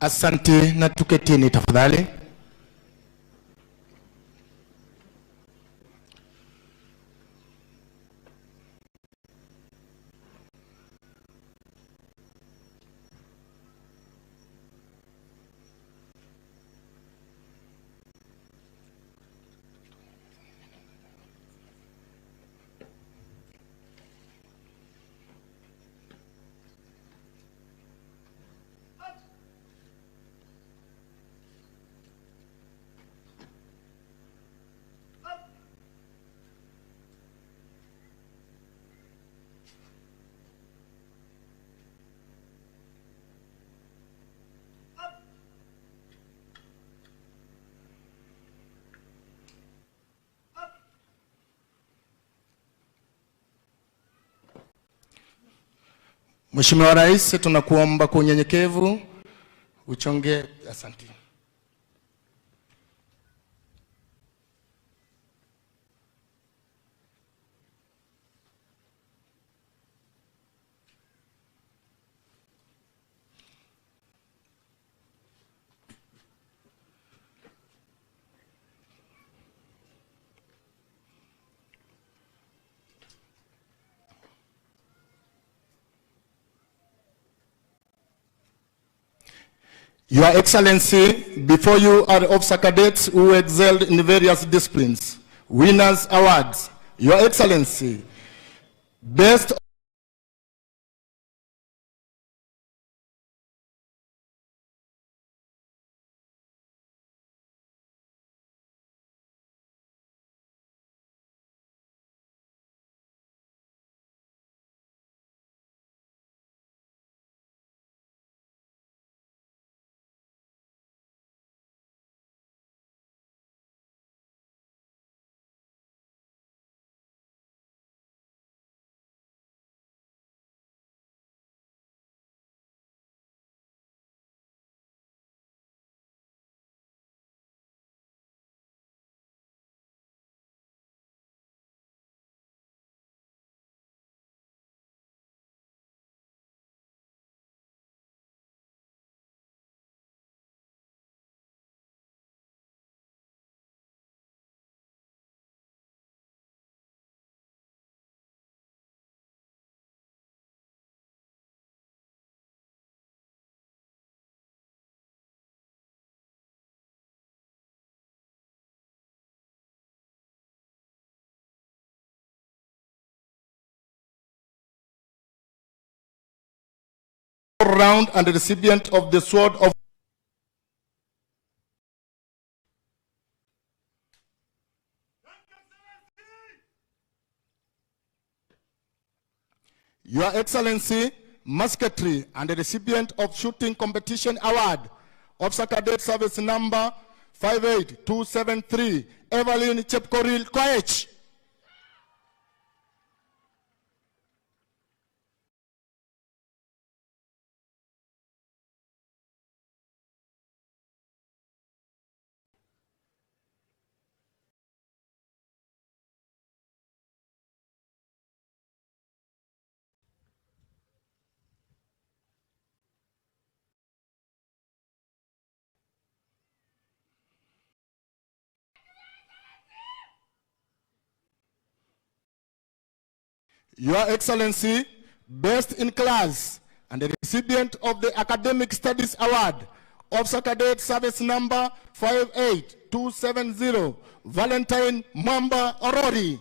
Asante na tuketini tafadhali. Mheshimiwa Rais, tunakuomba kwa unyenyekevu uchonge. Asante. Your Excellency, before you are officer cadets who excelled in various disciplines, winners awards. Your Excellency, best round and the recipient of the Sword of Your Excellency, musketry and the recipient of Shooting Competition Award, Officer Cadet Service Number 58273, Evelyn Chepkoril Koech. Your Excellency, best in class and the recipient of the Academic Studies Award, Officer Cadet Service Number 58270, Valentine Mwamba Orori.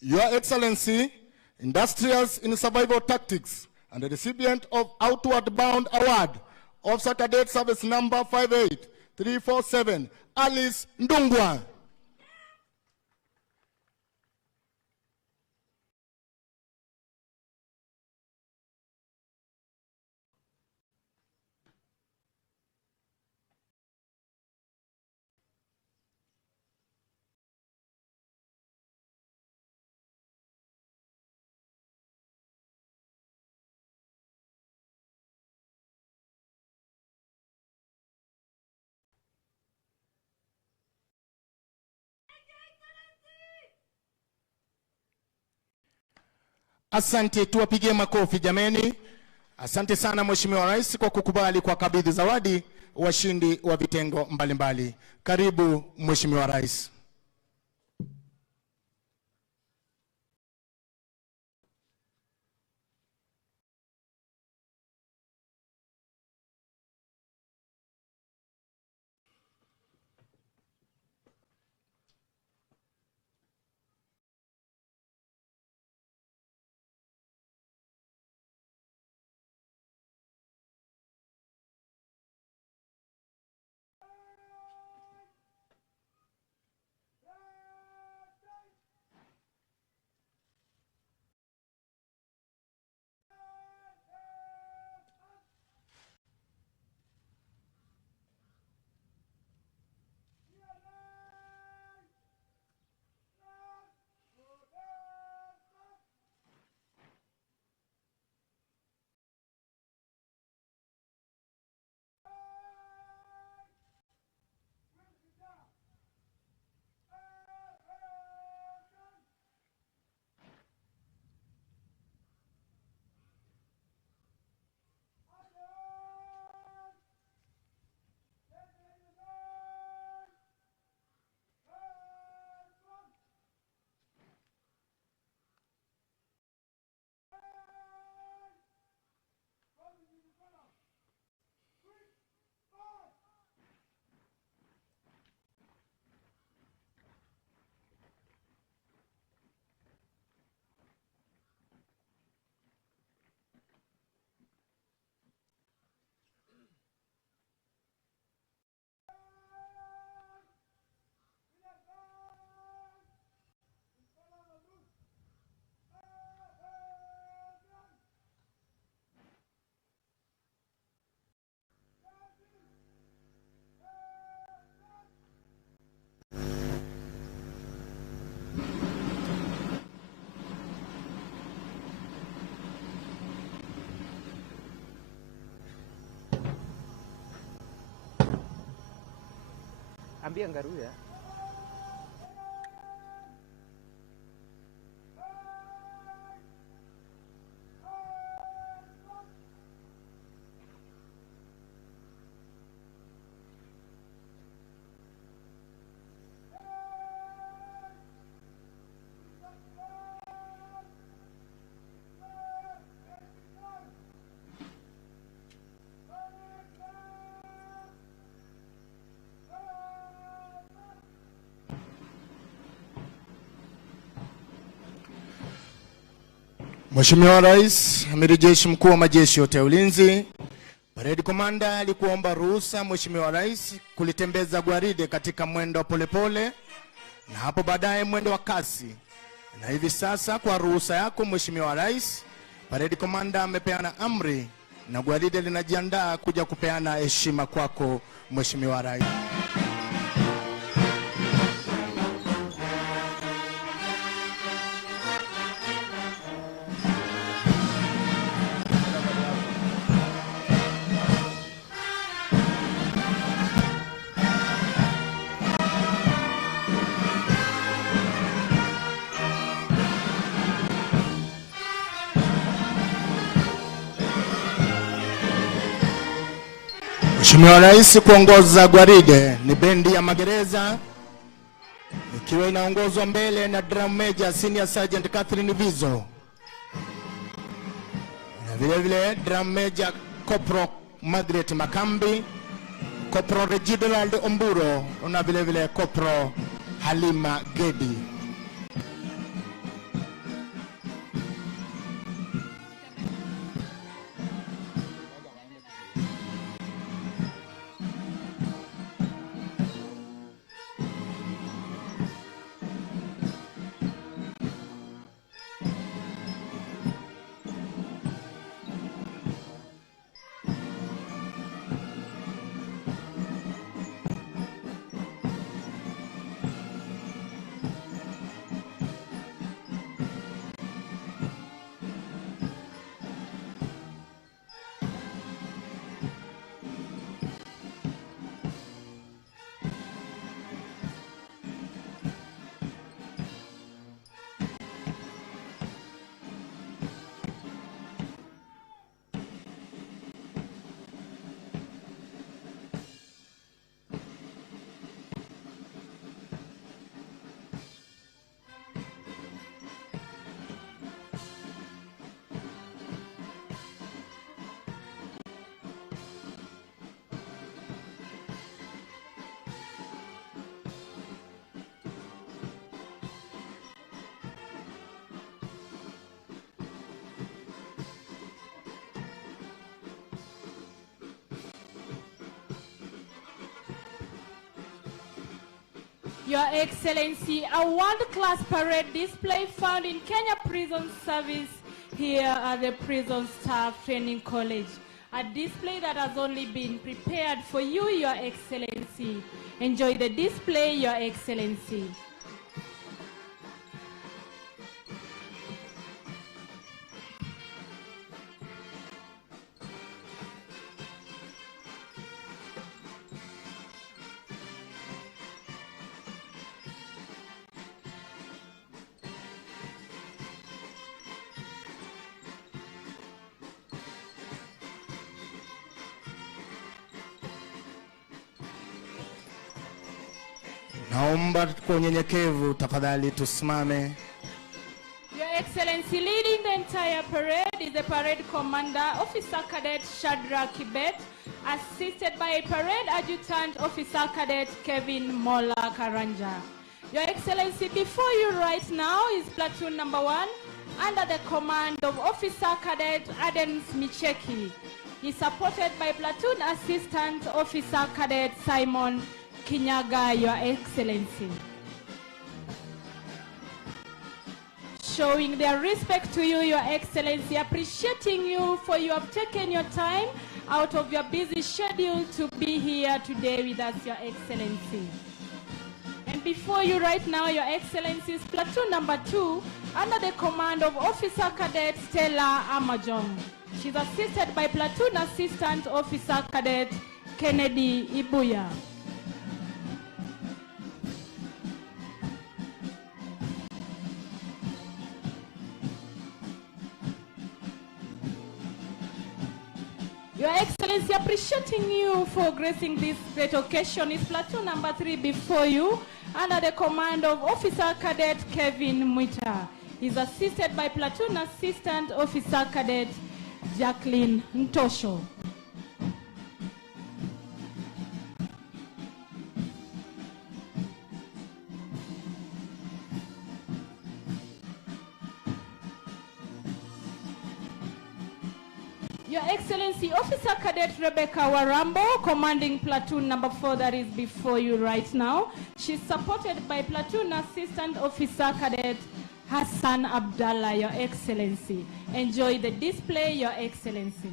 Your Excellency, industrious in survival tactics and the recipient of Outward Bound Award, Officer Cadet Service Number 58347, Alice Ndungwa. Asante, tuwapigie makofi jameni. Asante sana Mheshimiwa Rais kwa kukubali kwa kabidhi zawadi washindi wa vitengo mbalimbali. Karibu Mheshimiwa Rais. Ambia Ngaruya. Mheshimiwa Rais, Amiri Jeshi Mkuu wa Majeshi yote ya Ulinzi, Parade Commander alikuomba ruhusa Mheshimiwa Rais kulitembeza gwaride katika mwendo wa polepole na hapo baadaye mwendo wa kasi. Na hivi sasa kwa ruhusa yako Mheshimiwa Rais, Parade Commander amepeana amri na gwaride linajiandaa kuja kupeana heshima kwako Mheshimiwa Rais. Mheshimiwa Rais, kuongoza gwaride ni bendi ya magereza ikiwa inaongozwa mbele na Drum Major Senior Sergeant Catherine Vizo, na vile vile Drum Major Corporal Margaret Makambi, Corporal Reginald Omburo na vile vile Corporal Halima Gedi. Your Excellency, a world-class parade display found in Kenya Prison Service here at the Prison Staff Training College. A display that has only been prepared for you, Your Excellency. Enjoy the display, Your Excellency. Naomba kwa unyenyekevu tafadhali tusimame. Your Excellency, leading the entire parade is the parade commander, Officer Cadet Shadrach Kibet, assisted by Parade Adjutant Officer Cadet Kevin Mola Karanja. Your Excellency, before you right now is platoon number 1 under the command of Officer Cadet Adams Micheki. He's supported by Platoon Assistant Officer Cadet Simon Kinyaga, Your Excellency. Showing their respect to you, Your Excellency, appreciating you for you have taken your time out of your busy schedule to be here today with us, Your Excellency. And before you right now, Your Excellency, is platoon number 2 under the command of Officer Cadet Stella Amajong. She's assisted by Platoon Assistant Officer Cadet Kennedy Ibuya. Your Excellency, appreciating you for gracing this great occasion is platoon number 3 before you under the command of Officer Cadet Kevin Mwita. He's assisted by Platoon Assistant Officer Cadet Jacqueline Ntosho. Your Excellency, Officer Cadet Rebecca Warambo, commanding platoon number 4 that is before you right now. She's supported by Platoon Assistant Officer Cadet Hassan Abdallah, Your Excellency. Enjoy the display, Your Excellency.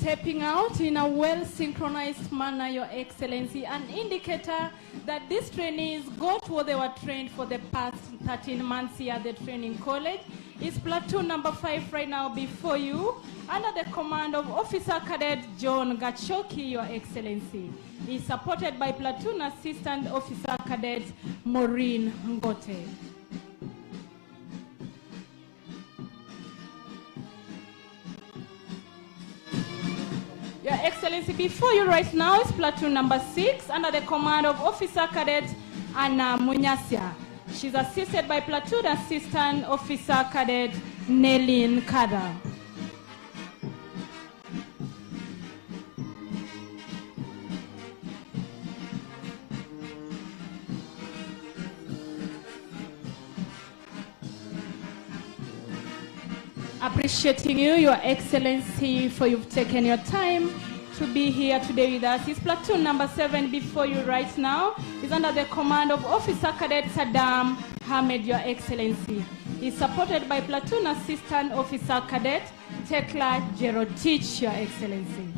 Stepping out in a well-synchronized manner, Your Excellency, an indicator that these trainees got what they were trained for the past 13 months here at the training college, is platoon number 5 right now before you, under the command of Officer Cadet John Gachoki, Your Excellency. He's supported by Platoon Assistant Officer Cadet Maureen Ngote. Your Excellency, before you right now is platoon number 6 under the command of Officer Cadet Anna Munyasia. She's assisted by Platoon Assistant Officer Cadet Nelin Kada. Appreciating you, Your Excellency, for you've taken your time to be here today with us. His platoon number 7 before you right now is under the command of Officer Cadet Saddam Hamed, Your Excellency. He's supported by Platoon Assistant Officer Cadet Tekla Jerotich, Your Excellency.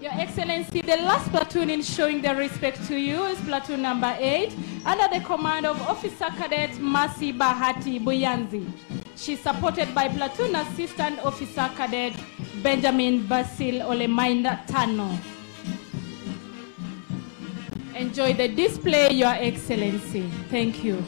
Your Excellency, the last platoon in showing their respect to you is platoon number 8 under the command of Officer Cadet Mercy Bahati Buyanzi. She's supported by Platoon Assistant Officer Cadet Benjamin Basil Olemainda Tano. Enjoy the display, Your Excellency. Thank you.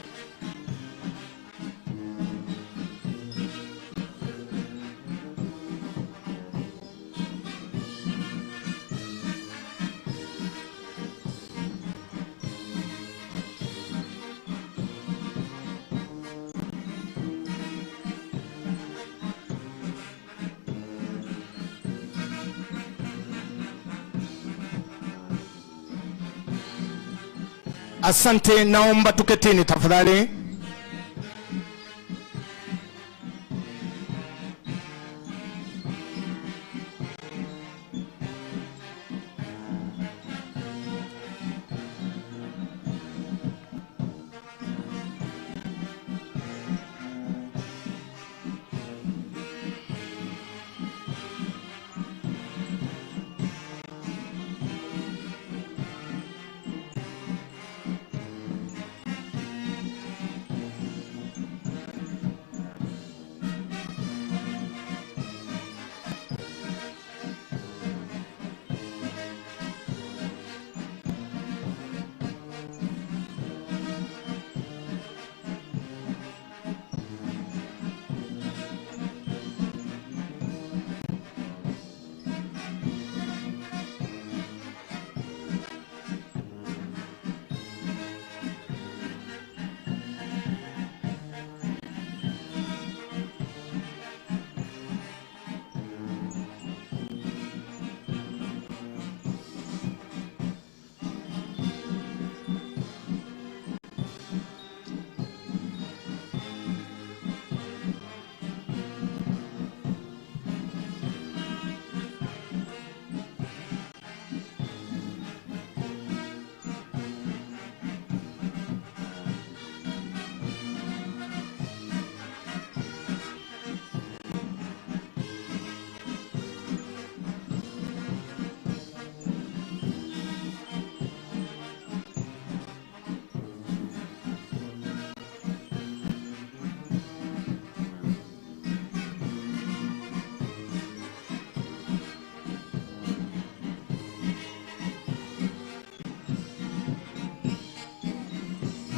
Asante, naomba tuketini tafadhali.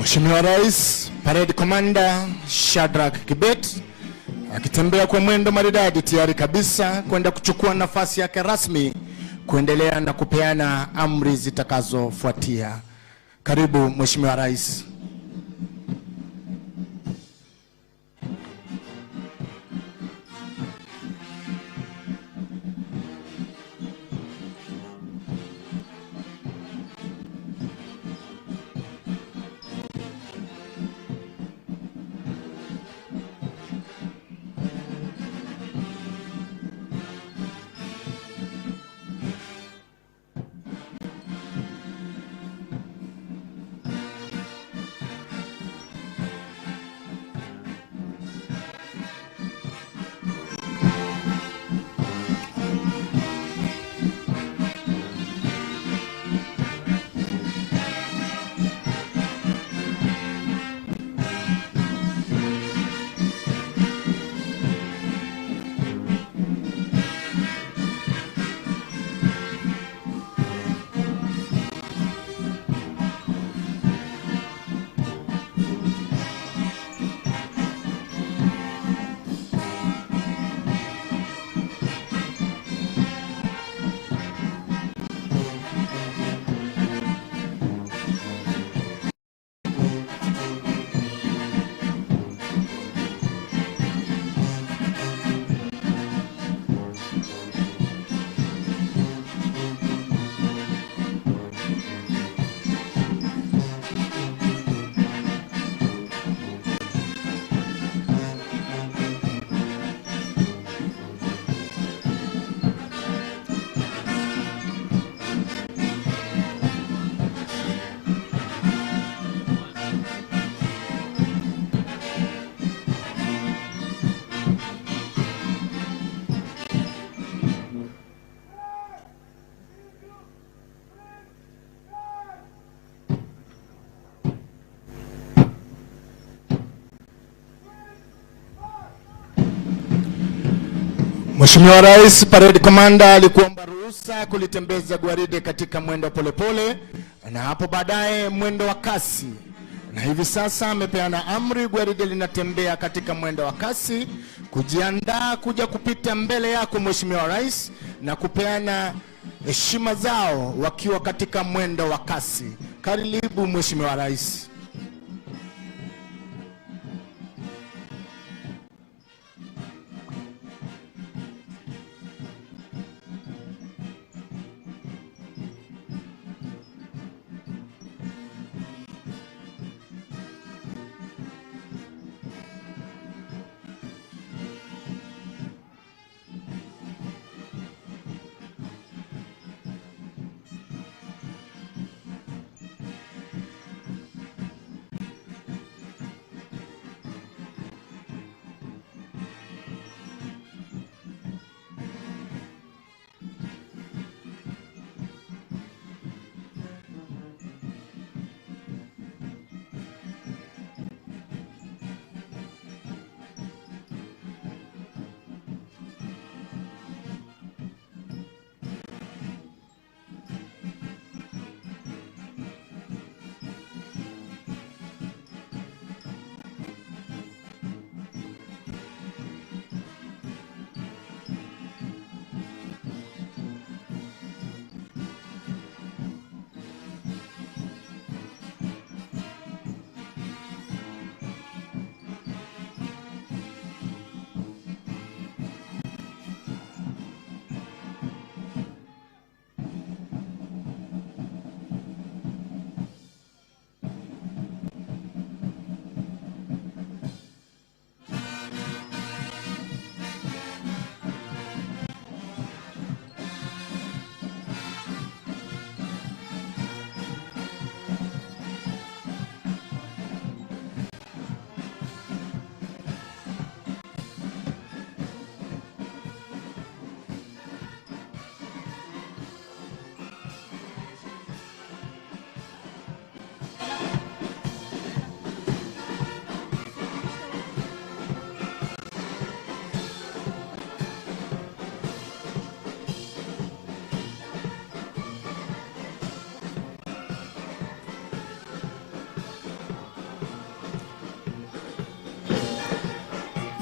Mheshimiwa Rais, Parade Commander Shadrack Kibet akitembea kwa mwendo maridadi tayari kabisa kwenda kuchukua nafasi yake rasmi kuendelea na kupeana amri zitakazofuatia. Karibu Mheshimiwa Rais. Mheshimiwa Rais, Parade Commander alikuomba ruhusa kulitembeza gwaride katika mwendo polepole na hapo baadaye mwendo wa kasi. Na hivi sasa amepeana amri gwaride linatembea katika mwendo wa kasi kujiandaa kuja kupita mbele yako Mheshimiwa Rais na kupeana heshima zao wakiwa katika mwendo wa kasi. Karibu Mheshimiwa Rais.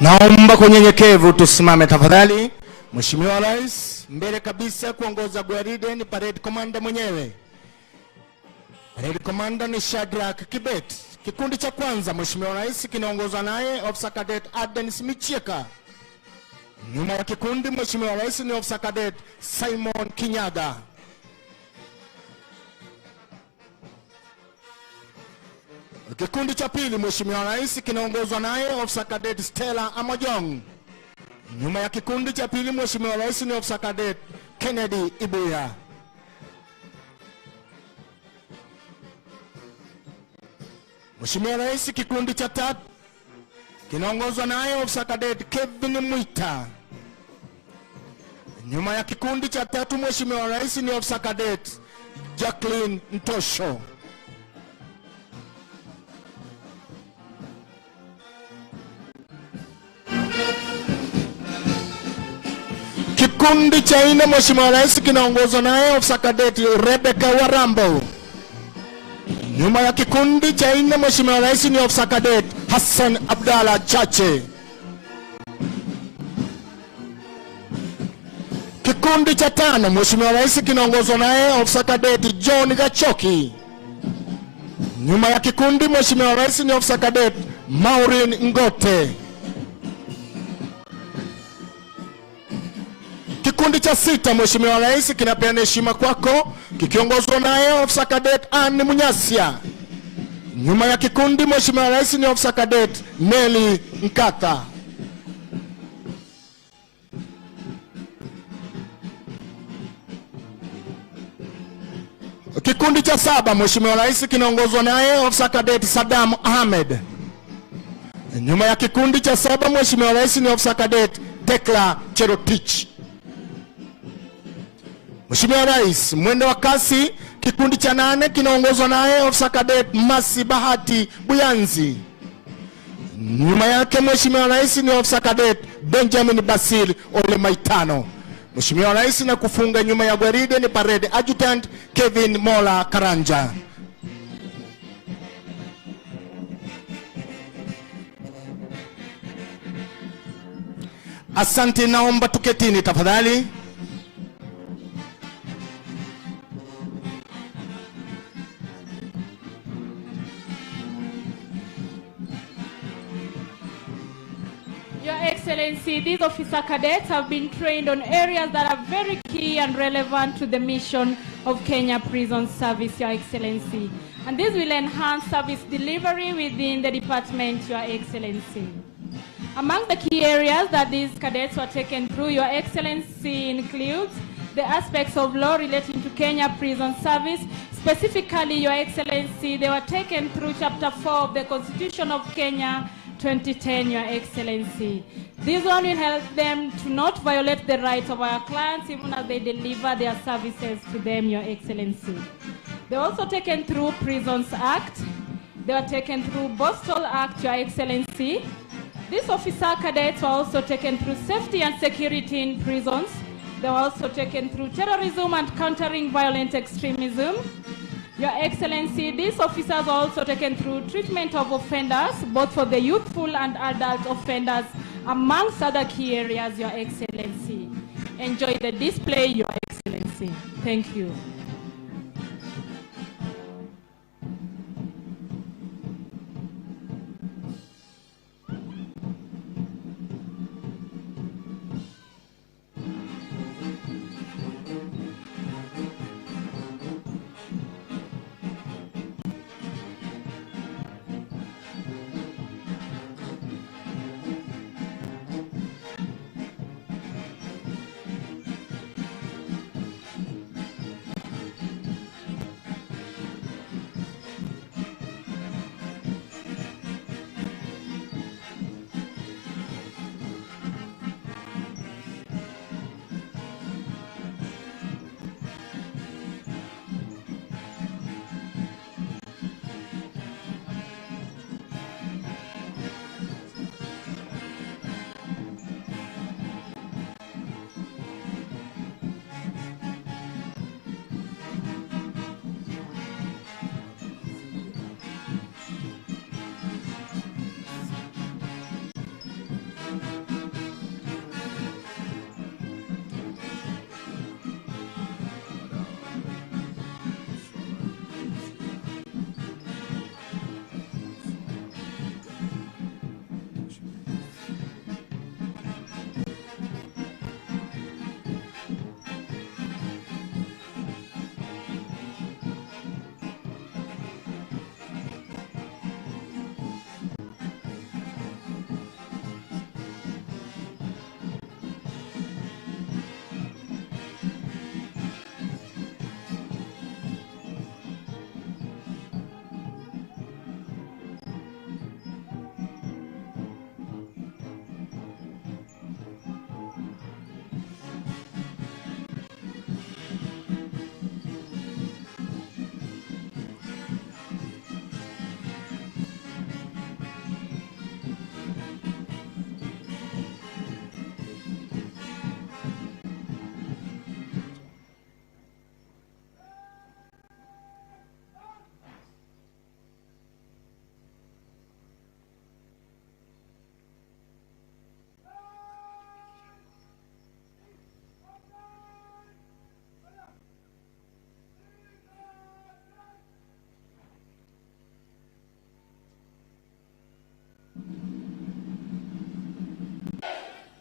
Naomba kwa unyenyekevu tusimame tafadhali. Mheshimiwa Rais, mbele kabisa kuongoza gwaride ni parade commander mwenyewe. Parade commander ni Shadrack Kibet. Kikundi cha kwanza Mheshimiwa Rais kinaongozwa naye Officer Cadet Adenis Michieka. Nyuma ya kikundi Mheshimiwa Rais ni Officer Cadet Simon Kinyaga. Kikundi cha pili Mheshimiwa Rais kinaongozwa naye Officer Cadet Stella Amojong. Nyuma ya kikundi cha pili Mheshimiwa Rais ni Officer Cadet Kennedy Ibuya. Mheshimiwa Rais, kikundi cha tatu kinaongozwa naye Officer Cadet Kevin Mwita. Nyuma ya kikundi cha tatu Mheshimiwa Rais ni Officer Cadet Jacqueline Ntosho. Kikundi cha nne Mheshimiwa Rais kinaongozwa naye Officer Cadet Rebecca Warambo. Nyuma ya kikundi cha nne Mheshimiwa Rais ni Officer Cadet Hassan Abdalla Chache. Kikundi cha tano Mheshimiwa Rais kinaongozwa naye Officer Cadet John Gachoki. Nyuma ya kikundi Mheshimiwa Rais ni Officer Cadet Maureen Ngote. Kikundi cha sita Mheshimiwa Rais kinapeana heshima kwako kikiongozwa naye Officer Cadet Anne Munyasia. Nyuma ya kikundi Mheshimiwa Rais ni Officer Cadet Nelly Nkata. Kikundi cha saba Mheshimiwa Rais kinaongozwa naye Officer Cadet Saddam Ahmed. Nyuma ya kikundi cha saba Mheshimiwa Rais ni Officer Cadet Tekla Cherotich. Mheshimiwa Rais, mwendo wa kasi kikundi cha nane kinaongozwa naye Officer Cadet Masi Bahati Buyanzi. Nyuma yake Mheshimiwa Rais ni Officer Cadet Benjamin Basil Ole Maitano. Mheshimiwa Rais, na kufunga nyuma ya gwaride ni Parade Adjutant Kevin Mola Karanja. Asante, naomba tuketini tafadhali. Your Excellency, these officer cadets have been trained on areas that are very key and relevant to the mission of Kenya Prison Service, Your Excellency. And this will enhance service delivery within the department, Your Excellency. Among the key areas that these cadets were taken through, Your Excellency, includes the aspects of law relating to Kenya Prison Service. Specifically, Your Excellency, they were taken through Chapter 4 of the Constitution of Kenya 2010, Your Excellency. This one will help them to not violate the rights of our clients even as they deliver their services to them, Your Excellency. They were also taken through Prisons Act. They were taken through Boston Act, Your Excellency. These officer cadets were also taken through safety and security in prisons. They were also taken through terrorism and countering violent extremism. Your Excellency, these officers are also taken through treatment of offenders, both for the youthful and adult offenders, amongst other key areas, Your Excellency. Enjoy the display, Your Excellency. Thank you.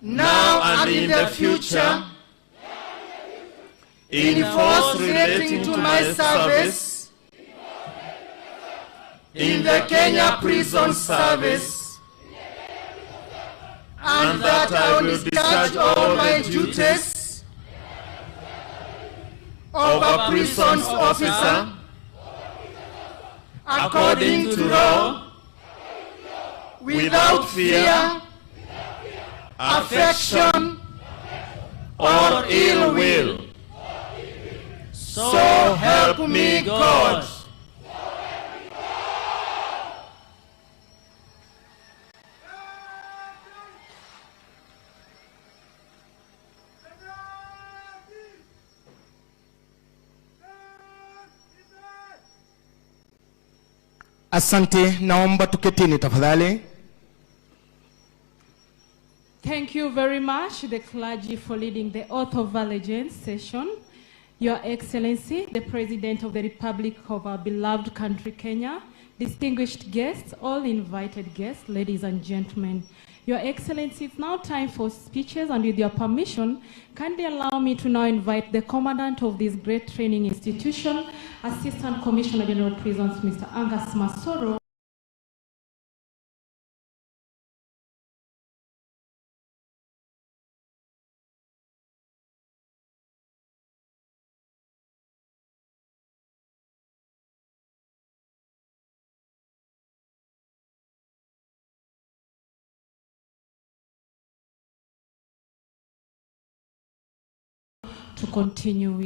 now and in the future, in force relating to my service in the Kenya Prison Service, and that I will discharge all my duties of a prison officer according to law, without fear, affection, or ill will. So help me God. Asante, naomba tuketini tafadhali. Thank you very much, the clergy, for leading the oath of allegiance session. Your Excellency, the President of the Republic of our beloved country, Kenya, distinguished guests, all invited guests, ladies and gentlemen. Your Excellency, it's now time for speeches, and with your permission, kindly allow me to now invite the Commandant of this great training institution, Assistant Commissioner General of Prisons, Mr. Angus Masoro, to continue with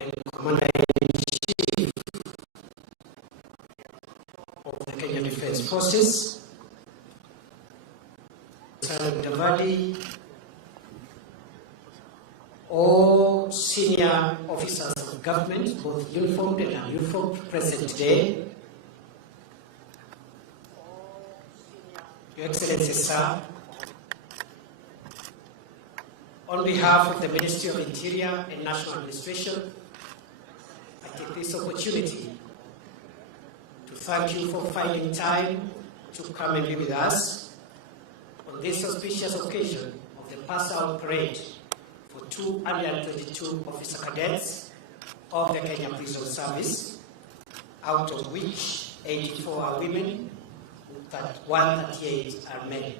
and Commander-in-Chief of the Kenya Defence Forces, Davadi, all senior officers of government, both uniformed and ununiformed, present today, Your Excellency, sir, on behalf of the Ministry of Interior and National Administration, I take this opportunity to thank you for finding time to come and be with us on this auspicious occasion of the pass-out parade for 222 officer cadets of the Kenya Prison Service, out of which 84 are women, 138 are men.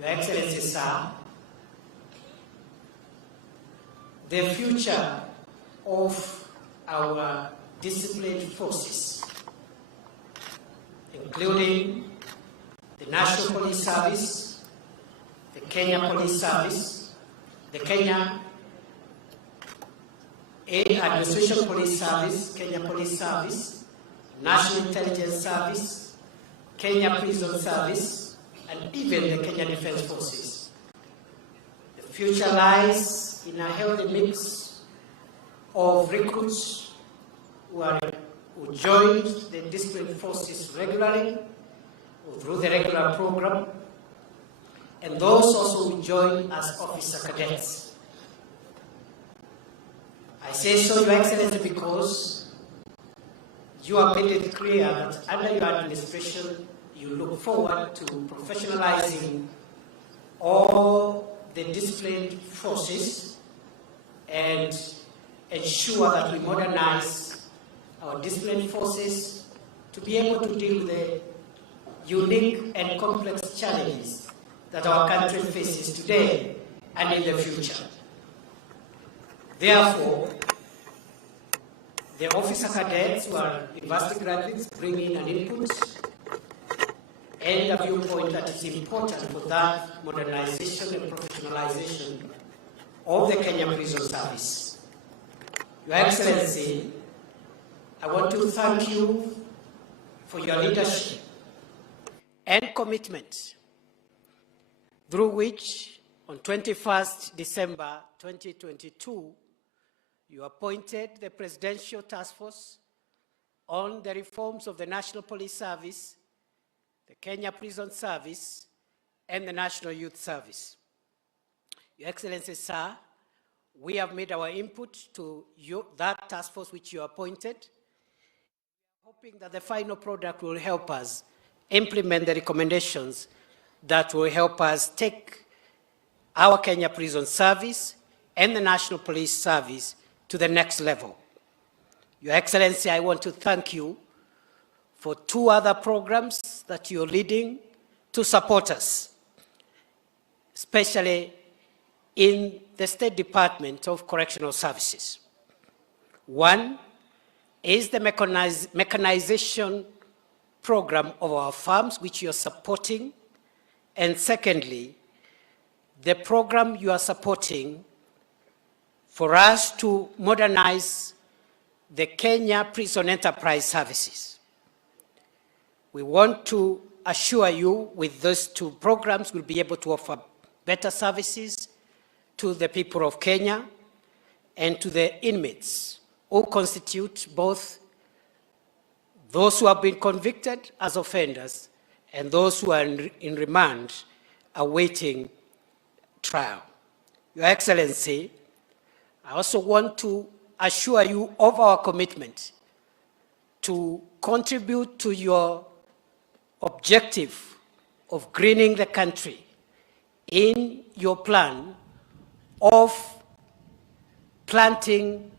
Your Excellency, sir, the future of our disciplined forces, including the National Police Service, the Kenya Police Service, the Kenya Administration Police Service, Kenya Police Service, National Intelligence Service, Kenya Prison Service, and even the Kenya Defence Forces. The future lies in a healthy mix of recruits who joined the disciplined forces regularly or through the regular program, and those also who join as officer cadets. I say so, Your Excellency, because you have made it clear that under your administration, you look forward to professionalizing all the disciplined forces and ensure that we modernize our disciplined forces to be able to deal with the unique and complex challenges that our country faces today and in the future. Therefore, the officer cadets who are university graduates bring in an input and a viewpoint that is important for that modernization and professionalization of the Kenya Prison Service. Your Excellency, I want to thank you for your leadership and commitment, through which on 21st December 2022, you appointed the Presidential Task Force on the reforms of the National Police Service, the Kenya Prison Service, and the National Youth Service. Your Excellency, sir, we have made our input to that task force which you appointed, hoping that the final product will help us implement the recommendations that will help us take our Kenya Prison Service and the National Police Service to the next level. Your Excellency, I want to thank you for 2 other programs that you're leading to support us, especially in the State Department of Correctional Services. One is the mechanization program of our farms, which you're supporting, and secondly, the program you are supporting for us to modernize the Kenya Prison Enterprise Services. We want to assure you with those 2 programs we'll be able to offer better services to the people of Kenya and to the inmates who constitute both those who have been convicted as offenders and those who are in remand awaiting trial. Your Excellency, I also want to assure you of our commitment to contribute to your objective of greening the country in your plan of planting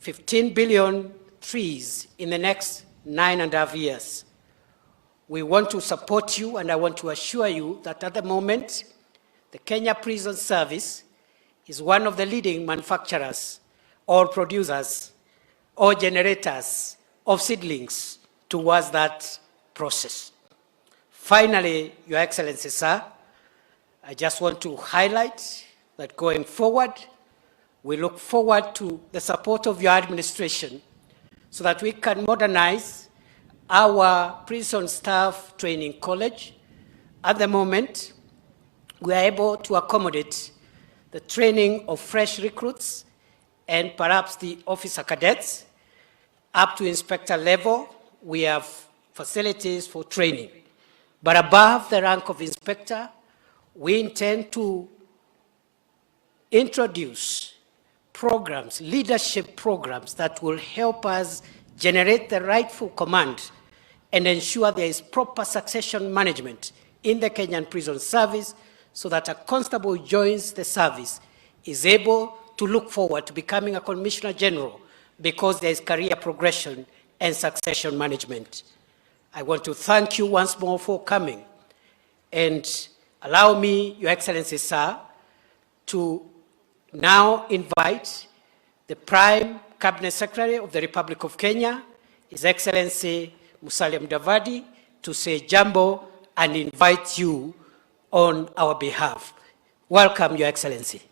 15 billion trees in the next 9.5 years. We want to support you, and I want to assure you that at the moment, the Kenya Prison Service is one of the leading manufacturers or producers or generators of seedlings towards that process. Finally, Your Excellency, sir, I just want to highlight that going forward, We look forward to the support of your administration so that we can modernize our prison staff training college. At the moment, we are able to accommodate the training of fresh recruits and perhaps the officer cadets. Up to inspector level, we have facilities for training. But above the rank of inspector, we intend to introduce programs, leadership programs that will help us generate the rightful command and ensure there is proper succession management in the Kenyan Prison Service so that a constable who joins the service is able to look forward to becoming a Commissioner General because there is career progression and succession management. I want to thank you once more for coming and allow me, Your Excellency, sir, to now invite the Prime Cabinet Secretary of the Republic of Kenya, His Excellency Musalia Mudavadi, to say jambo and invite you on our behalf. Welcome, Your Excellency.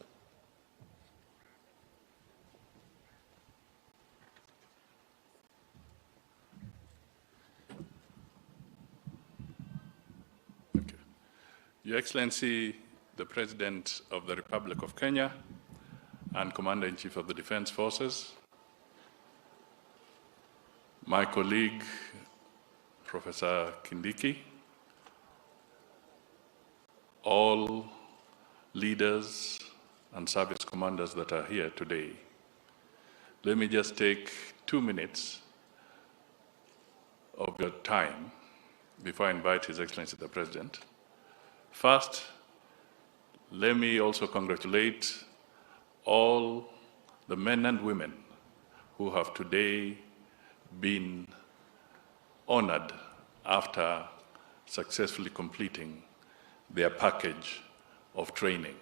Thank you. Your Excellency, the President of the Republic of Kenya and Commander-in-Chief of the Defense Forces, my colleague, Professor Kindiki, all leaders and service commanders that are here today. Let me just take 2 minutes of your time before I invite His Excellency the President. First, let me also congratulate all the men and women who have today been honored after successfully completing their package of training.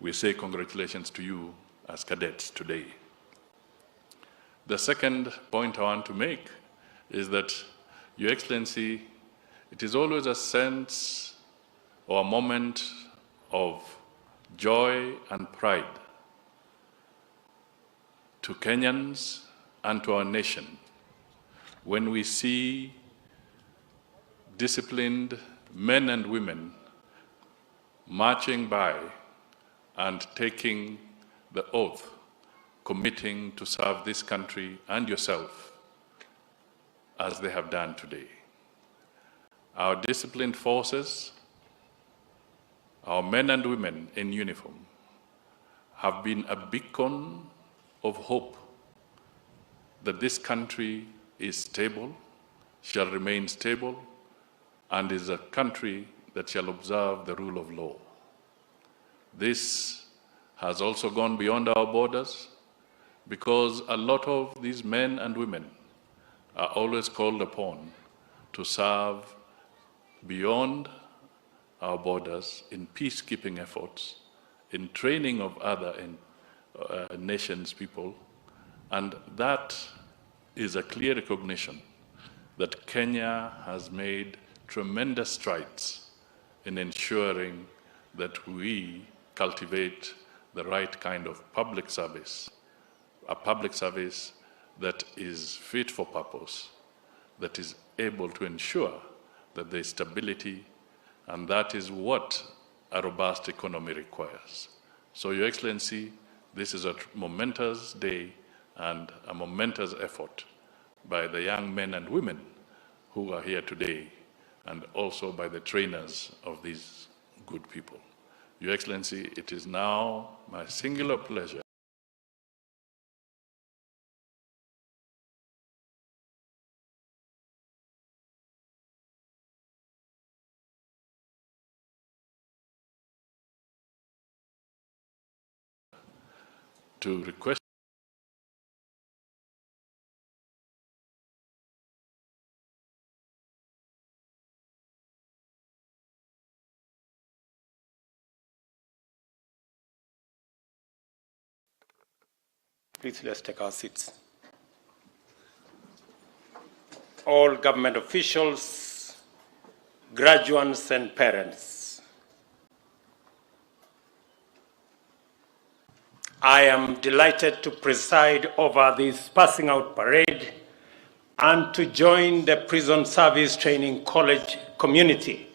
We say congratulations to you as cadets today. The second point I want to make is that, Your Excellency, it is always a sense or a moment of joy and pride to Kenyans and to our nation when we see disciplined men and women marching by and taking the oath, committing to serve this country and yourself as they have done today. Our disciplined forces, our men and women in uniform, have been a beacon of hope that this country is stable, shall remain stable, and is a country that shall observe the rule of law. This has also gone beyond our borders because a lot of these men and women are always called upon to serve beyond our borders in peacekeeping efforts, in training of other nations' people, and that is a clear recognition that Kenya has made tremendous strides in ensuring that we cultivate the right kind of public service, a public service that is fit for purpose, that is able to ensure that there is stability, and that is what a robust economy requires. So, Your Excellency, this is a momentous day and a momentous effort by the young men and women who are here today, and also by the trainers of these good people. Your Excellency, it is now my singular pleasure to request Please, let's take our seats. All government officials, graduates, and parents. I am delighted to preside over this passing out parade and to join the Prison Service Training College community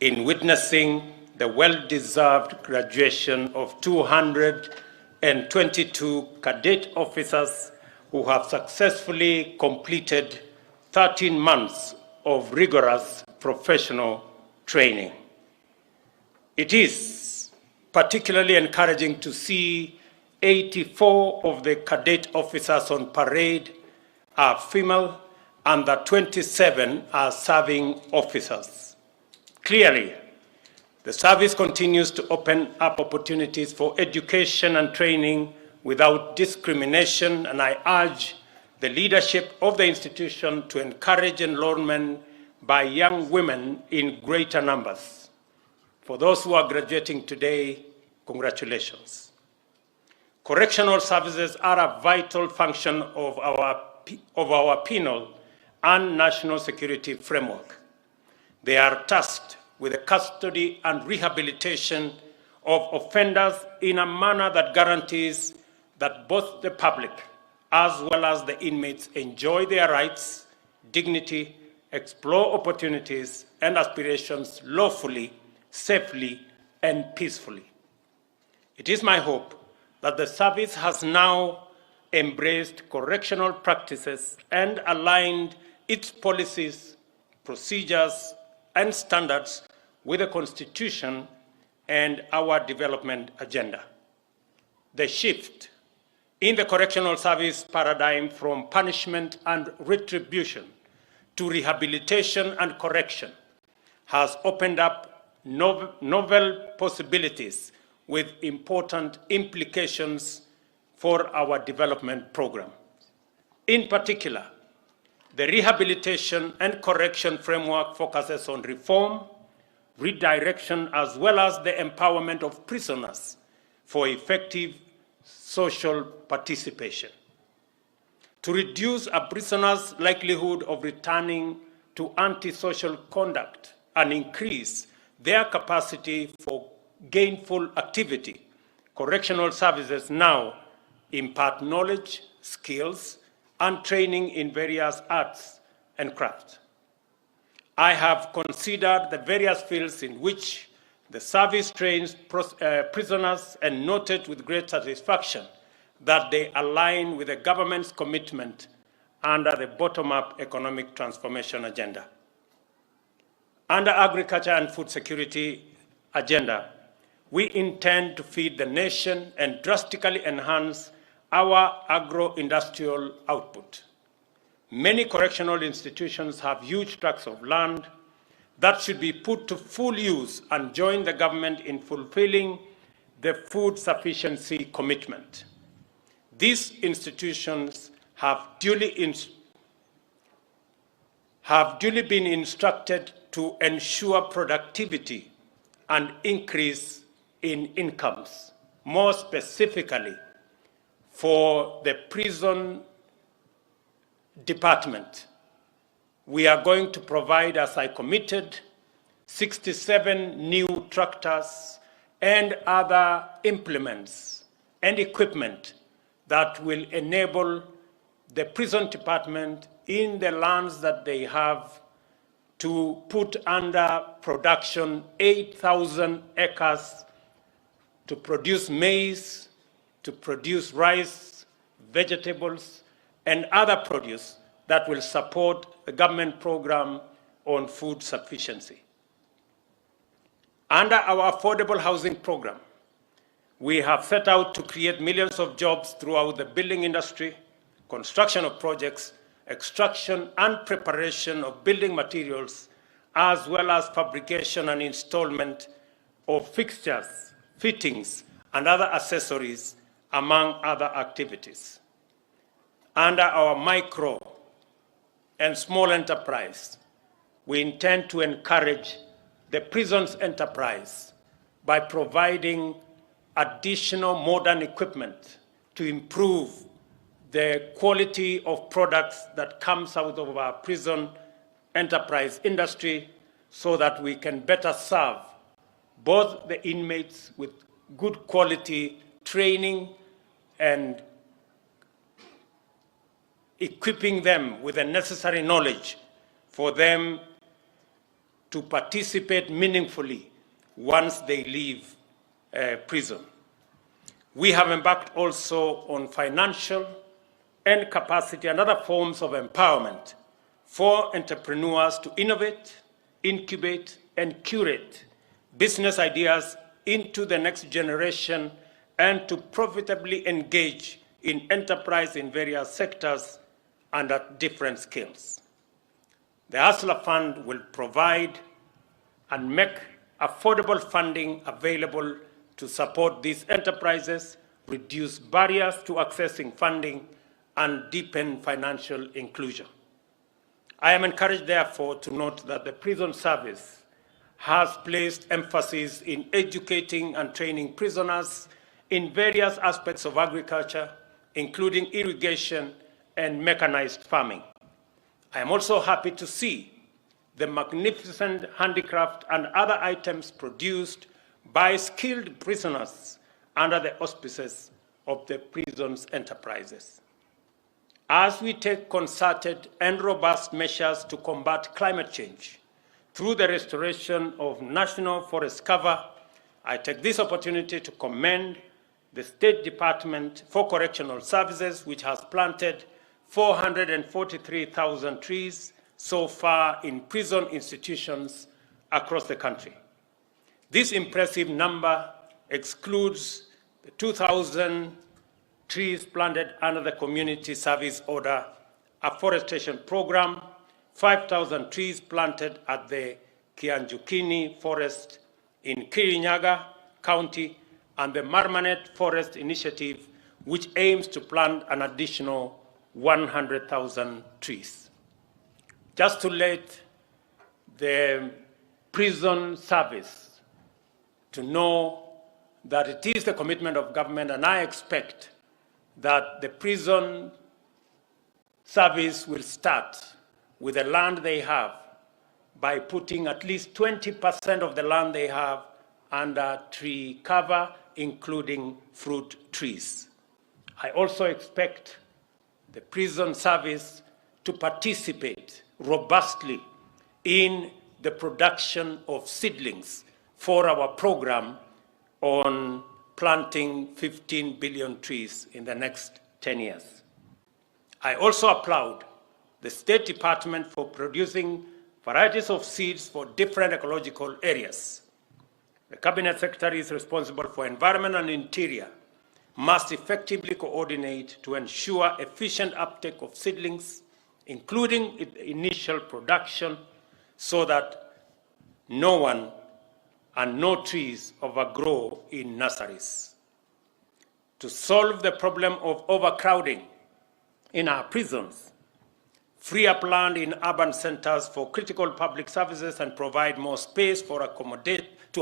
in witnessing the well-deserved graduation of 222 cadet officers who have successfully completed 13 months of rigorous professional training. It is particularly encouraging to see 84 of the cadet officers on parade are female and that 27 are serving officers. Clearly, the service continues to open up opportunities for education and training without discrimination, and I urge the leadership of the institution to encourage enrollment by young women in greater numbers. For those who are graduating today, congratulations. Correctional services are a vital function of our penal and national security framework. They are tasked with the custody and rehabilitation of offenders in a manner that guarantees that both the public as well as the inmates enjoy their rights, dignity, explore opportunities and aspirations lawfully, safely, and peacefully. It is my hope that the service has now embraced correctional practices and aligned its policies, procedures, and standards with the Constitution and our development agenda. The shift in the correctional service paradigm from punishment and retribution to rehabilitation and correction has opened up novel possibilities with important implications for our development program. In particular, the rehabilitation and correction framework focuses on reform, redirection, as well as the empowerment of prisoners for effective social participation. To reduce a prisoner's likelihood of returning to antisocial conduct and increase their capacity for gainful activity, correctional services now impart knowledge, skills, and training in various arts and crafts. I have considered the various fields in which the service trains prisoners and noted with great satisfaction that they align with the government's commitment under the bottom-up economic transformation agenda. Under agriculture and food security agenda, we intend to feed the nation and drastically enhance our agro-industrial output. Many correctional institutions have huge tracts of land that should be put to full use and join the government in fulfilling the food sufficiency commitment. These institutions have duly been instructed to ensure productivity and increase in incomes. More specifically, for the prison department, we are going to provide, as I committed, 67 new tractors and other implements and equipment that will enable the prison department in the lands that they have to put under production 8,000 acres to produce maize, to produce rice, vegetables, and other produce that will support the government program on food sufficiency. Under our affordable housing program, we have set out to create millions of jobs throughout the building industry, construction of projects, extraction and preparation of building materials, as well as fabrication and installation of fixtures, fittings, and other accessories, among other activities. Under our micro and small enterprise, we intend to encourage the prison's enterprise by providing additional modern equipment to improve the quality of products that comes out of our prison enterprise industry so that we can better serve both the inmates with good quality training and equipping them with the necessary knowledge for them to participate meaningfully once they leave prison. We have embarked also on financial and capacity and other forms of empowerment for entrepreneurs to innovate, incubate, and curate business ideas into the next generation and to profitably engage in enterprise in various sectors and at different scales. The Hustler Fund will provide and make affordable funding available to support these enterprises, reduce barriers to accessing funding, and deepen financial inclusion. I am encouraged, therefore, to note that the prison service has placed emphasis in educating and training prisoners in various aspects of agriculture, including irrigation and mechanized farming. I am also happy to see the magnificent handicraft and other items produced by skilled prisoners under the auspices of the prison's enterprises. As we take concerted and robust measures to combat climate change through the restoration of national forest cover, I take this opportunity to commend the State Department for Correctional Services, which has planted 443,000 trees so far in prison institutions across the country. This impressive number excludes the 2,000 trees planted under the Community Service Order afforestation program, 5,000 trees planted at the Kianjukini Forest in Kirinyaga County, and the Marmanet Forest Initiative, which aims to plant an additional 100,000 trees. Just to let the prison service to know that it is the commitment of government, and I expect that the prison service will start with the land they have by putting at least 20% of the land they have under tree cover, including fruit trees. I also expect the prison service to participate robustly in the production of seedlings for our program on planting 15 billion trees in the next 10 years. I also applaud the State Department for producing varieties of seeds for different ecological areas. The Cabinet Secretary is responsible for Environment and Interior must effectively coordinate to ensure efficient uptake of seedlings, including initial production, so that no one and no trees overgrow in nurseries. To solve the problem of overcrowding in our prisons, free up land in urban centers for critical public services, and provide more space to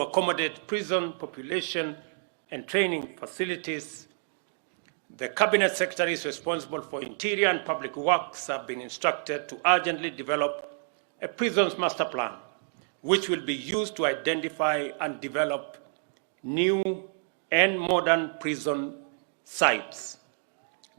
accommodate prison population and training facilities. The Cabinet Secretaries responsible for Interior and Public Works have been instructed to urgently develop a prisons master plan, which will be used to identify and develop new and modern prison sites.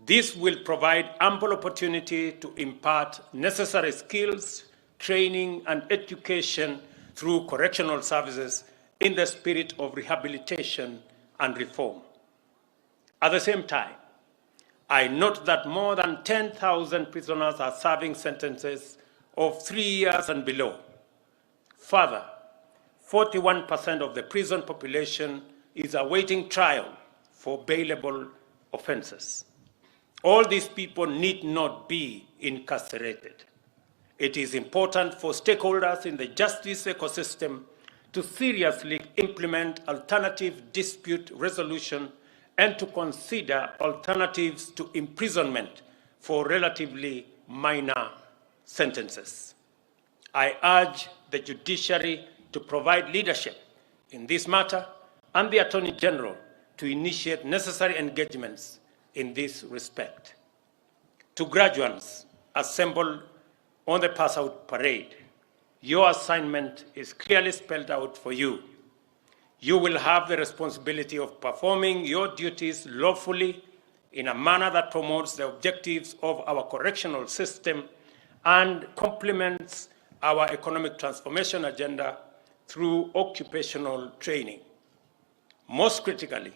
This will provide ample opportunity to impart necessary skills, training, and education through correctional services in the spirit of rehabilitation and reform. At the same time, I note that more than 10,000 prisoners are serving sentences of 3 years and below. Further, 41% of the prison population is awaiting trial for bailable offenses. All these people need not be incarcerated. It is important for stakeholders in the justice ecosystem to seriously implement alternative dispute resolution and to consider alternatives to imprisonment for relatively minor sentences. I urge the judiciary to provide leadership in this matter and the Attorney General to initiate necessary engagements in this respect. To graduates assembled on the pass-out parade, your assignment is clearly spelled out for you. You will have the responsibility of performing your duties lawfully in a manner that promotes the objectives of our correctional system and complements our economic transformation agenda through occupational training. Most critically,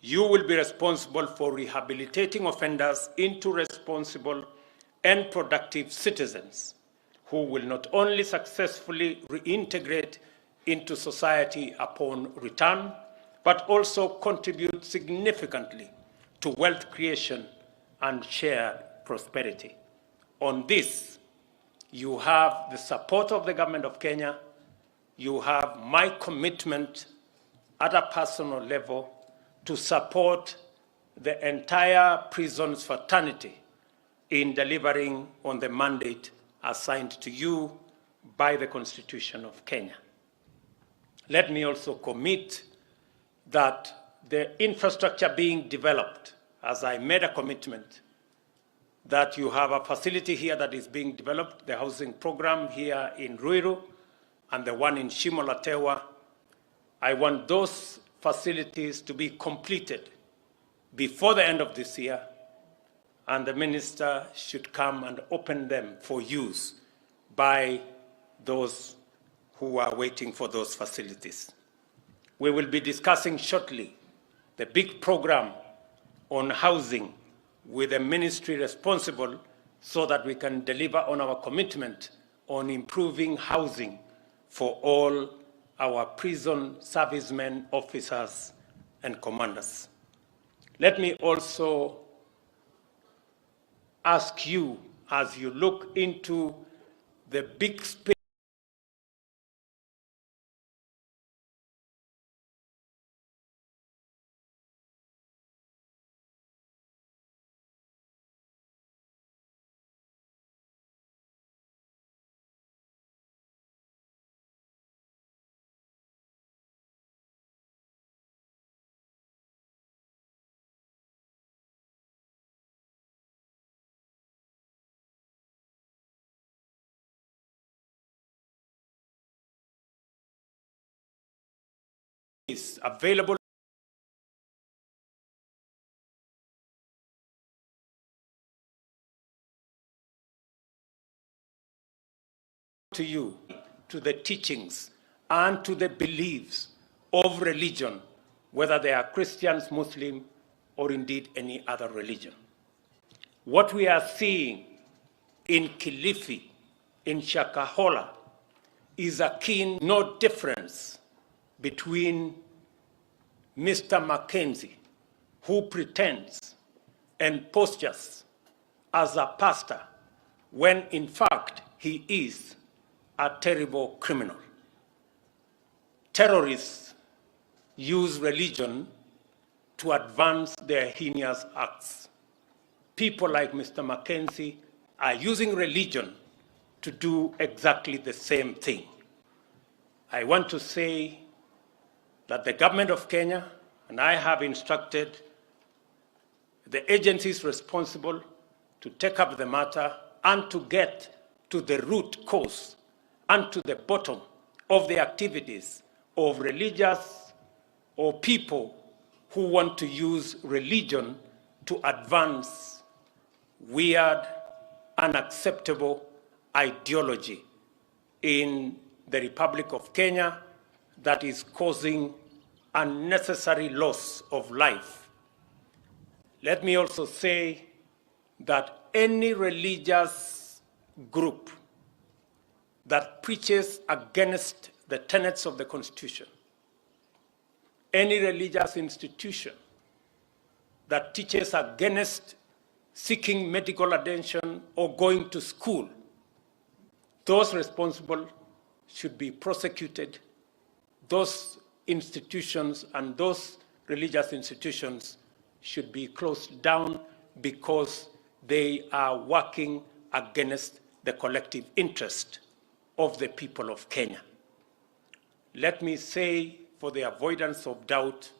you will be responsible for rehabilitating offenders into responsible and productive citizens who will not only successfully reintegrate into society upon return, but also contribute significantly to wealth creation and shared prosperity. On this, you have the support of the government of Kenya, you have my commitment at a personal level to support the entire prisons fraternity in delivering on the mandate assigned to you by the Constitution of Kenya. Let me also commit that the infrastructure being developed, as I made a commitment, that you have a facility here that is being developed, the housing program here in Ruiru and the one in Shimolatewa. I want those facilities to be completed before the end of this year, and the minister should come and open them for use by those who are waiting for those facilities. We will be discussing shortly the big program on housing with the ministry responsible so that we can deliver on our commitment on improving housing for all our prison servicemen, officers, and commanders. Let me also ask you, as you look into the big space is available to you, to the teachings and to the beliefs of religion, whether they are Christians, Muslim, or indeed any other religion. What we are seeing in Kilifi, in Shakahola, is akin, no difference between Mr. Mackenzie, who pretends and postures as a pastor when in fact he is a terrible criminal. Terrorists use religion to advance their heinous acts. People like Mr. Mackenzie are using religion to do exactly the same thing. I want to say that the government of Kenya, and I have instructed the agencies responsible to take up the matter and to get to the root cause and to the bottom of the activities of religious or people who want to use religion to advance weird, unacceptable ideology in the Republic of Kenya that is causing unnecessary loss of life. Let me also say that any religious group that preaches against the tenets of the Constitution, any religious institution that teaches against seeking medical attention or going to school, those responsible should be prosecuted. Those institutions and those religious institutions should be closed down because they are working against the collective interest of the people of Kenya. Let me say, for the avoidance of doubt,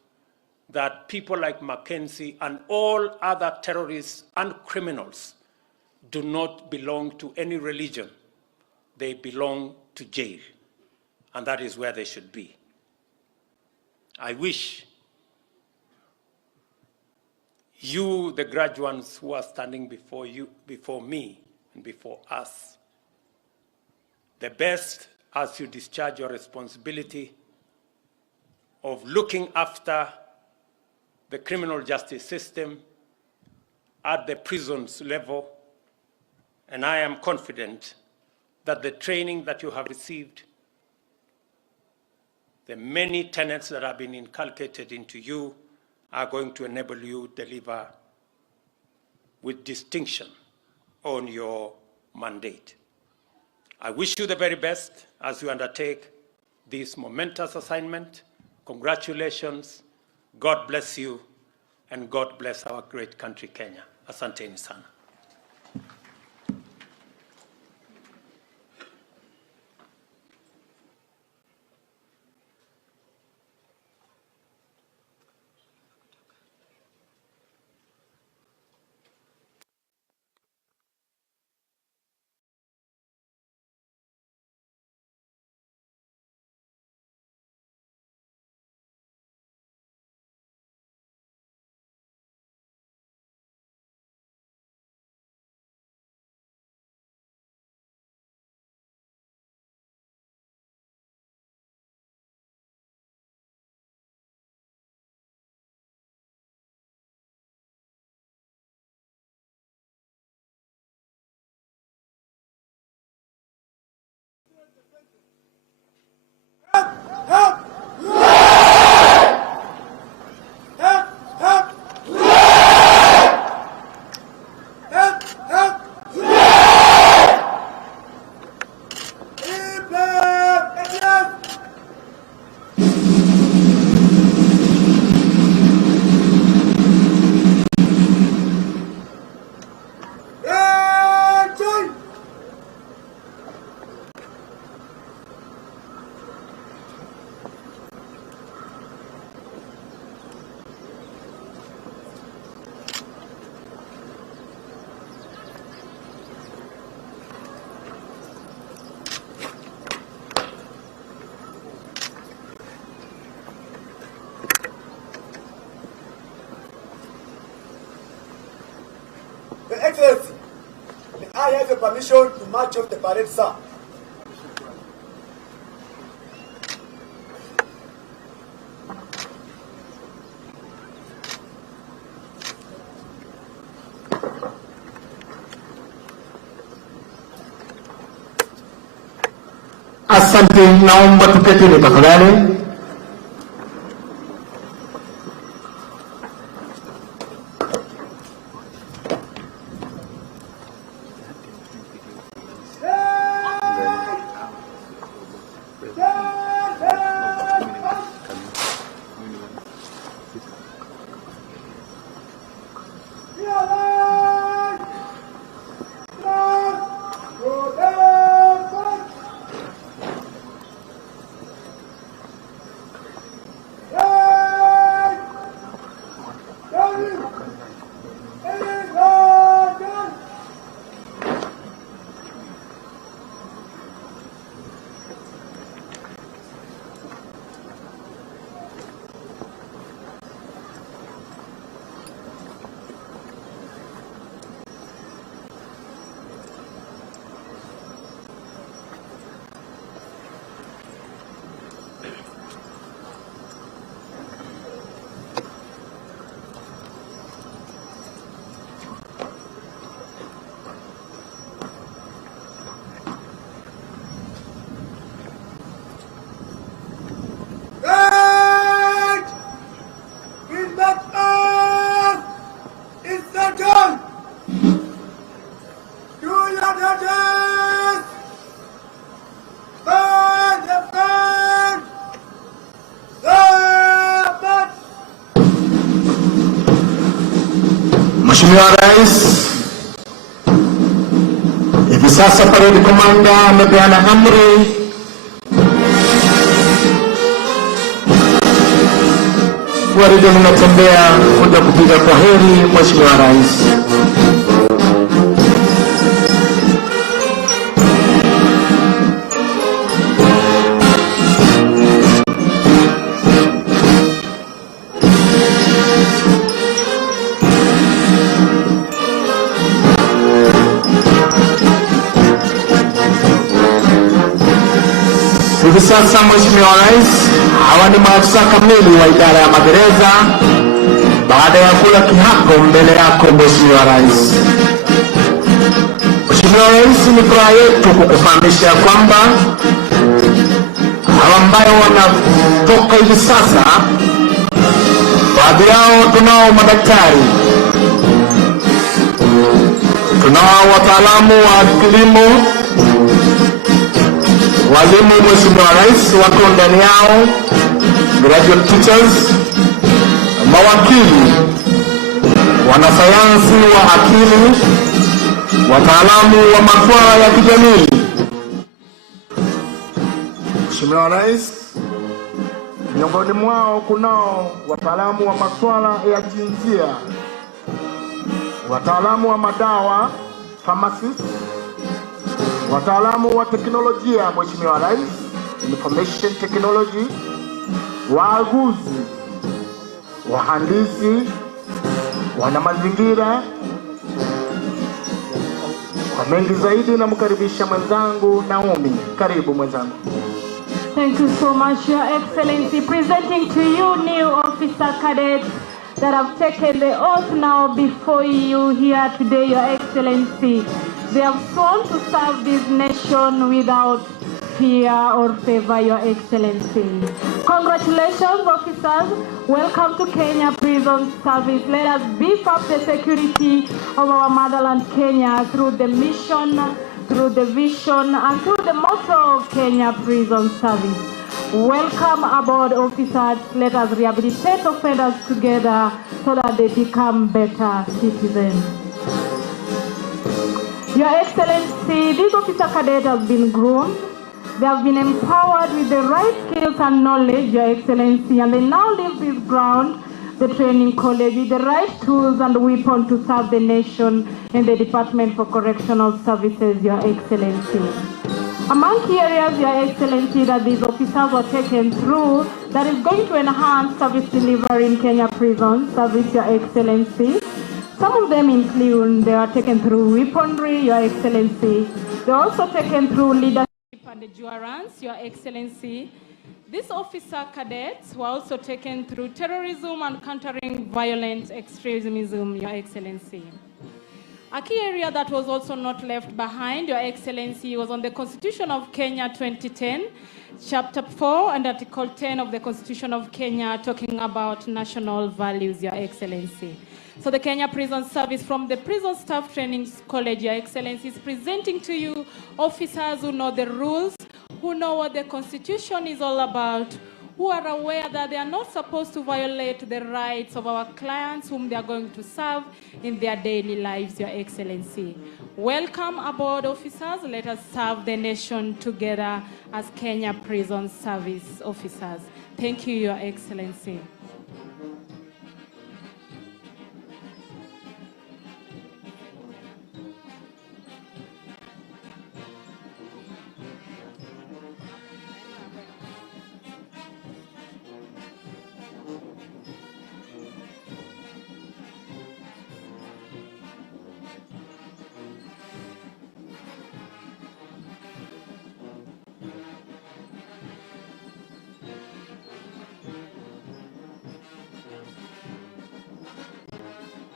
that people like Mackenzie and all other terrorists and criminals do not belong to any religion. They belong to jail, and that is where they should be. I wish you, the graduates who are standing before you, before me, and before us, the best as you discharge your responsibility of looking after the criminal justice system at the prisons level. And I am confident that the training that you have received, the many tenets that have been inculcated into you, are going to enable you to deliver with distinction on your mandate. I wish you the very best as you undertake this momentous assignment. Congratulations, God bless you, and God bless our great country, Kenya. Asanteni sana. Your Excellency, may I have the permission to march off the parade, sir? Asante, naomba tuketini tafadhali. Mheshimiwa Rais, hivi sasa parade commander amepeana amri gwaride linatembea kuja kupiga kwaheri Mheshimiwa Rais. Hivi sasa Mheshimiwa Rais, hawa ni maafisa kamili wa idara ya magereza baada ya kula kiapo mbele yako Mheshimiwa Rais. Mheshimiwa Rais, ni furaha yetu kukufahamisha kwamba hawa ambao wanatoka hivi sasa, baadhi yao tunao madaktari, tunao wataalamu wa kilimo, walimu Mheshimiwa Rais wako ndani yao, graduate teachers, mawakili, wanasayansi wa akili, wataalamu wa masuala ya kijamii. Mheshimiwa Rais, miongoni mwao kunao wataalamu wa masuala ya jinsia, wataalamu wa madawa, pharmacists, wataalamu wa teknolojia Mheshimiwa Rais, information technology, waaguzi, wahandisi, wana mazingira. Kwa mengi zaidi namkaribisha mwenzangu Naomi. Karibu mwenzangu. Thank you so much, Your Excellency. Presenting to you new officer cadets that have taken the oath now before you here today, Your Excellency. They have sworn to serve this nation without fear or favor, Your Excellency. Congratulations, officers. Welcome to Kenya Prison Service. Let us beef up the security of our motherland, Kenya, through the mission, through the vision, and through the motto of Kenya Prison Service. Welcome aboard, officers. Let us rehabilitate offenders together so that they become better citizens. Your Excellency, this officer cadet has been groomed. They have been empowered with the right skills and knowledge, Your Excellency, and they now leave this ground, the training college, with the right tools and weapons to serve the nation in the Department for Correctional Services, Your Excellency. Among key areas, Your Excellency, that these officers were taken through that is going to enhance service delivery in Kenya Prison Service, Your Excellency. Some of them include, they are taken through weaponry, Your Excellency. They are also taken through leadership and endurance, Your Excellency. These officer cadets were also taken through terrorism and countering violent extremism, Your Excellency. A key area that was also not left behind, Your Excellency, was on the Constitution of Kenya 2010, Chapter 4 and Article 10 of the Constitution of Kenya, talking about national values, Your Excellency. So the Kenya Prison Service from the Prison Staff Training College, Your Excellency, is presenting to you officers who know the rules, who know what the Constitution is all about, who are aware that they are not supposed to violate the rights of our clients whom they are going to serve in their daily lives, Your Excellency. Welcome aboard, officers. Let us serve the nation together as Kenya Prison Service officers. Thank you, Your Excellency.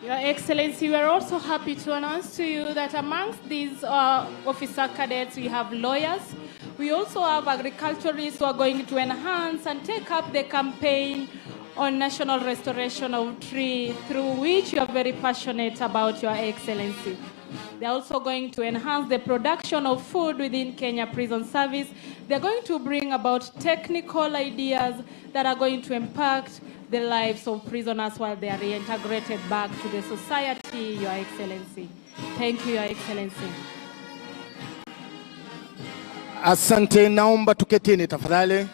Your Excellency, we are also happy to announce to you that amongst these officer cadets, we have lawyers. We also have agriculturists who are going to enhance and take up the campaign on national restoration of tree, through which you are very passionate about, Your Excellency. They're also going to enhance the production of food within Kenya Prison Service. They're going to bring about technical ideas that are going to impact the lives of prisoners while they are reintegrated back to the society, Your Excellency. Thank you, Your Excellency. Asante, naomba tuketini tafadhali.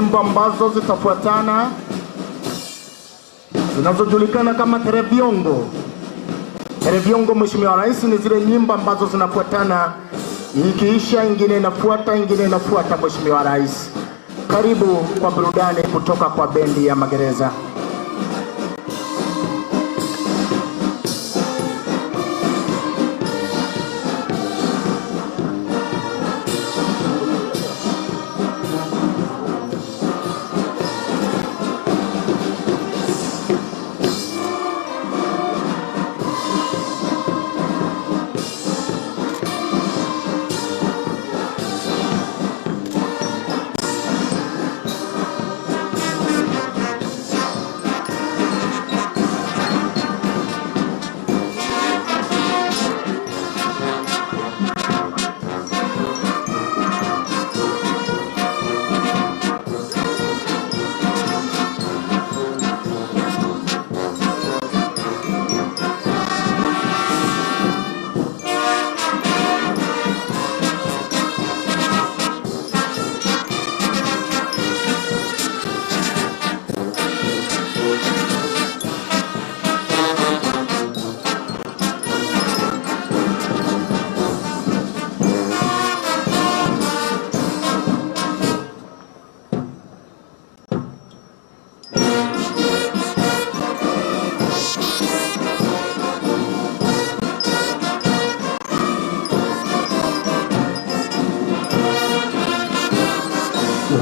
nyimbo ambazo zitafuatana zinazojulikana kama tereviongo. Tereviongo, Mheshimiwa Rais, ni zile nyimbo ambazo zinafuatana, ikiisha ingine inafuata, ingine inafuata. Mheshimiwa Rais, karibu kwa burudani kutoka kwa bendi ya Magereza.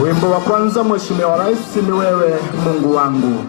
Wimbo wa kwanza, Mheshimiwa Rais, ni wewe Mungu wangu.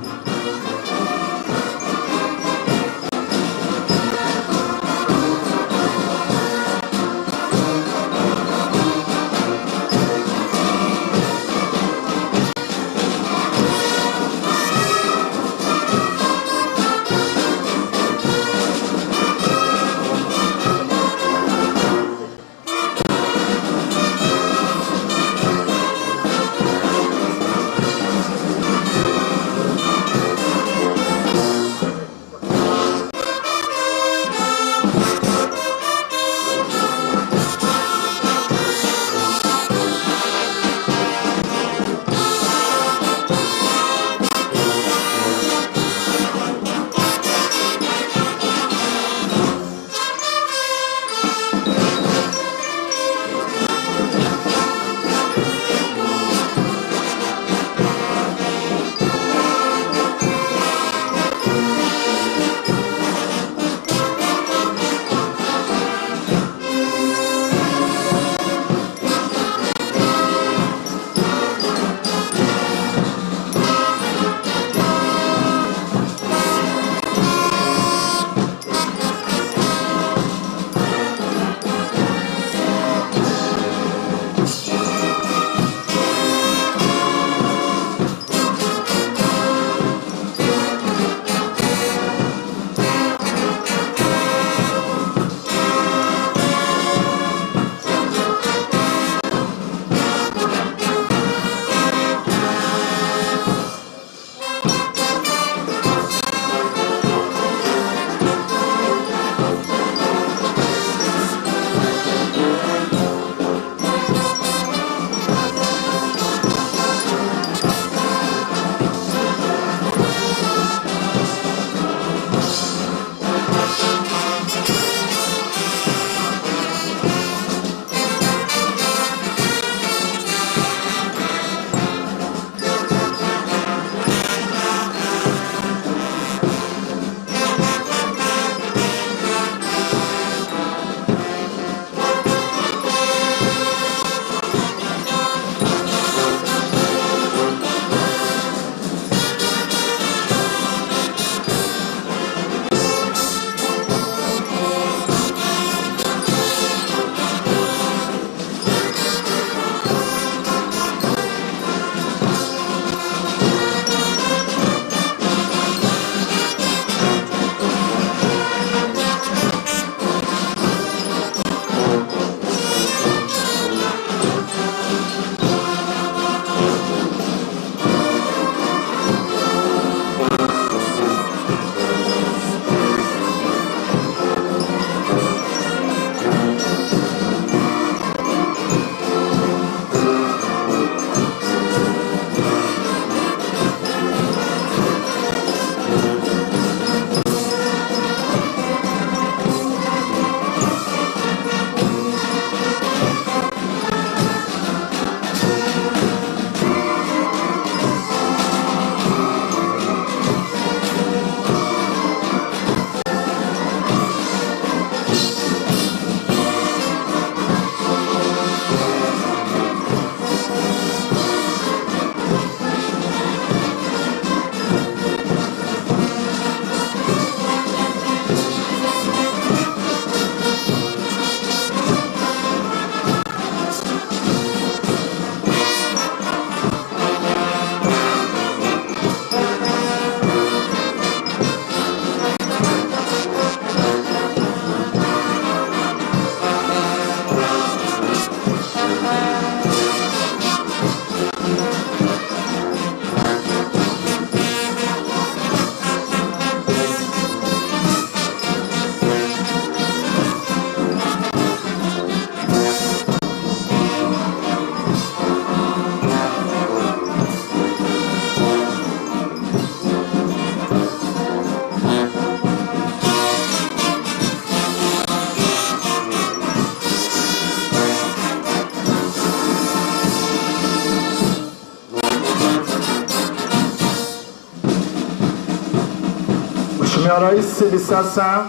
Mheshimiwa Rais, hivi sasa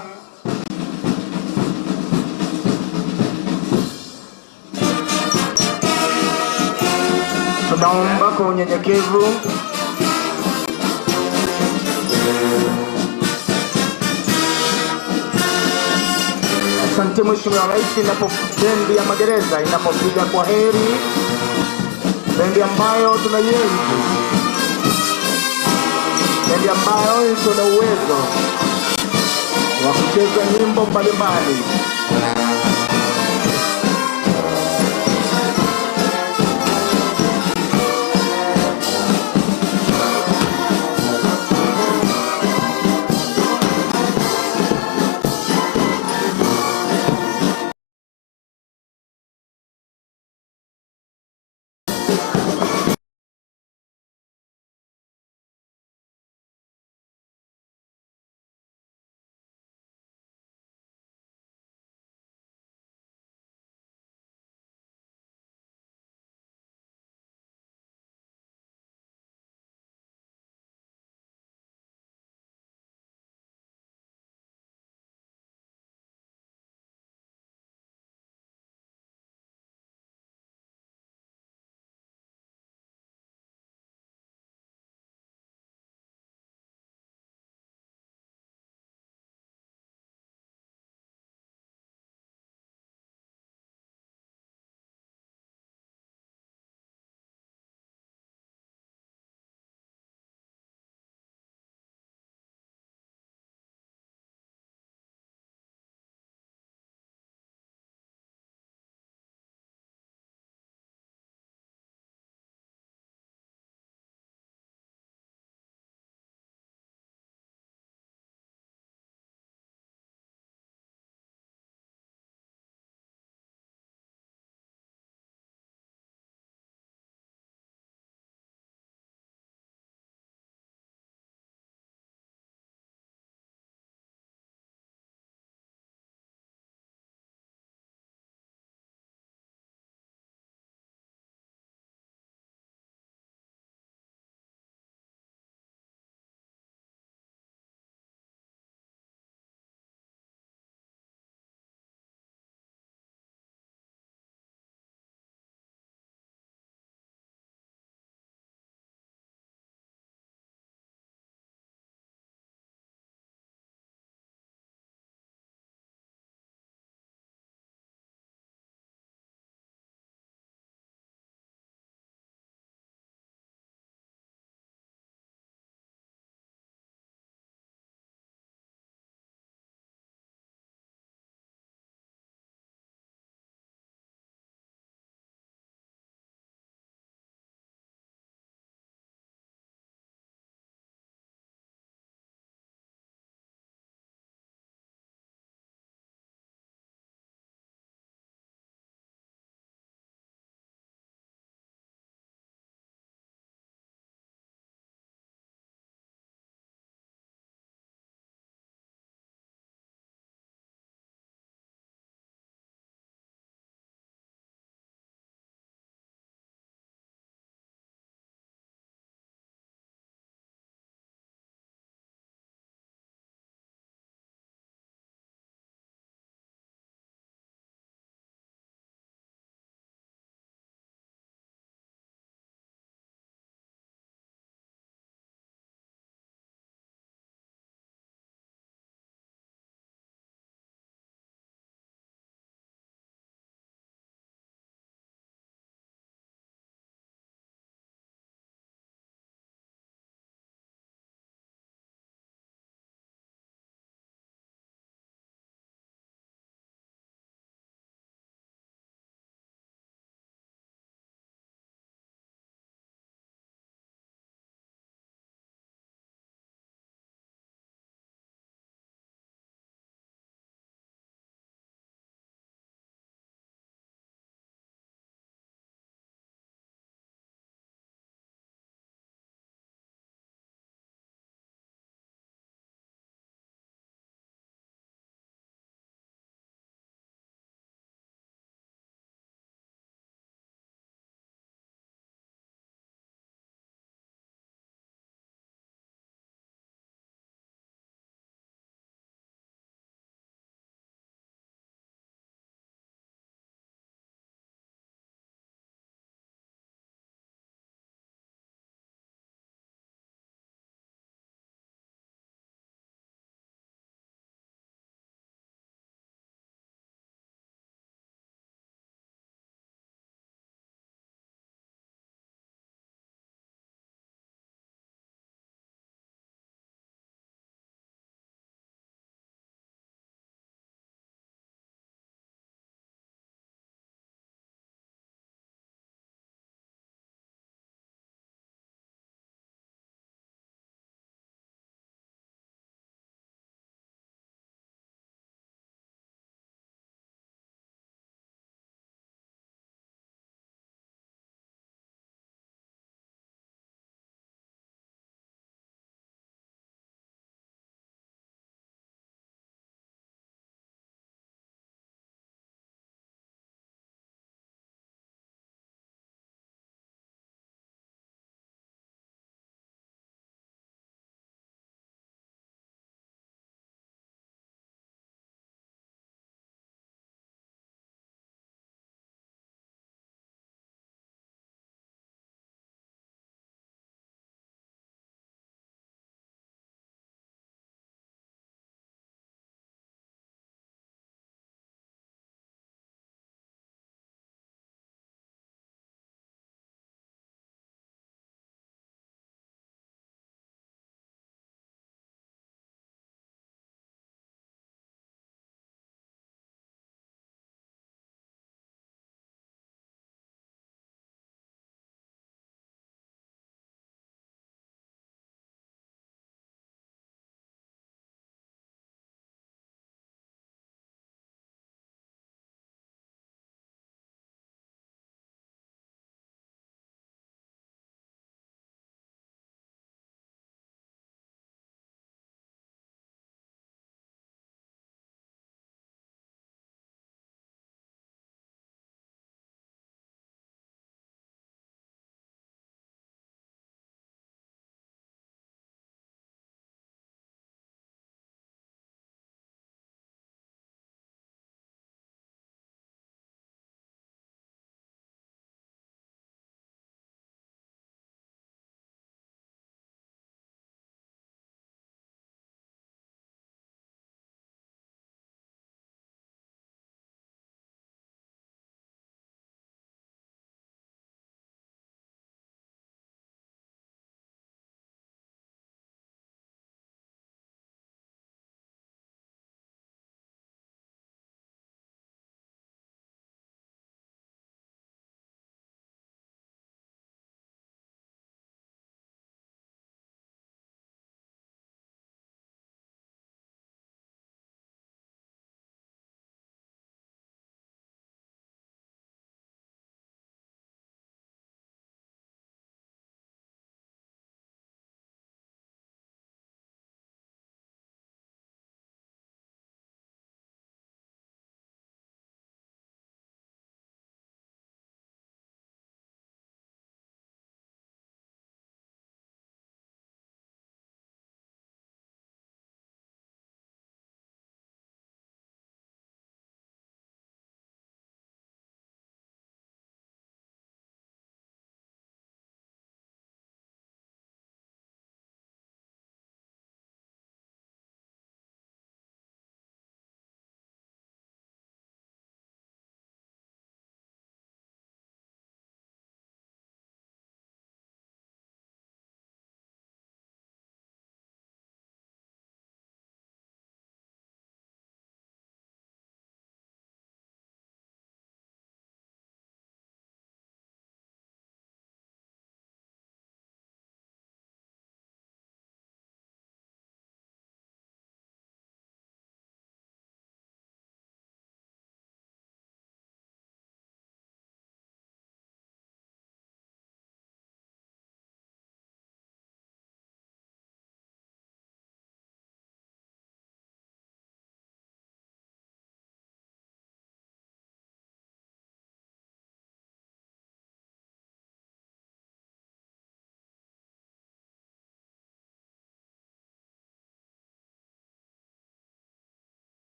tunaomba kwa unyenyekevu Asante Mheshimiwa Rais, bendi ya magereza inapopiga kwa heri, bendi ambayo tunaienzi, bendi ambayo iko na uwezo wa kucheza nyimbo mbalimbali.